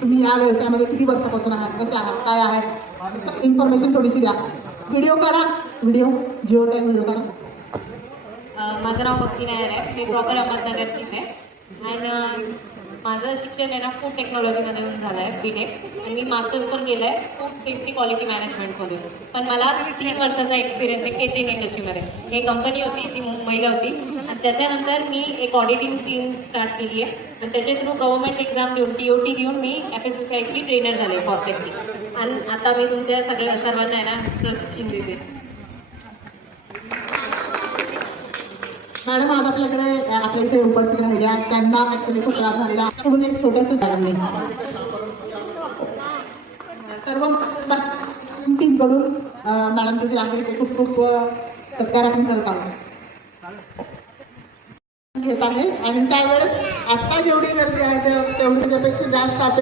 तुम्ही या व्यवसायामध्ये किती वर्षापासून आहात, कसं आहात, काय आहे, इन्फॉर्मेशन थोडीशी द्या. व्हिडिओ काढा, व्हिडिओ जिओ टॅग व्हिडिओ काढा. माझं नाव भक्ती नायर आहे. मी प्रॉपर अहमदनगरचीच आहे. आणि माझं शिक्षण आहे ना फूड टेक्नॉलॉजीमध्ये झालं आहे BTech. आणि मी मास्टर्स पण केलं आहे फूड सेफ्टी क्वालिटी मॅनेजमेंटमधून. पण मला 3 वर्षाचा एक्सपिरियन्स आहे केटरिंग इंडस्ट्रीमध्ये. हे कंपनी होती, ती मुंबईला होती. आणि त्याच्यानंतर मी एक ऑडिटिंग टीम स्टार्ट केली आहे. आणि त्याच्या थ्रू गव्हर्नमेंट एक्झाम देऊन TOT देऊन मी FSSAIची ट्रेनर झाले फॉस्टेकची. आणि आता मी तुमच्या सर्वांना आहे ना प्रशिक्षण देते. मॅडम आज आपल्याकडे आपल्या इथे उपस्थित राहिल्या, त्यांना ऍक्च्युली खूप त्रास झालेला. म्हणून एक छोटंसं मॅडमने सर्व टीमकडून मॅडमचे जे आहे ते खूप खूप सत्कार आपण करत आहोत घेत आहे. आणि त्यावेळेस आता जेवढी गर्दी आहे तेवढी त्यापेक्षा जास्त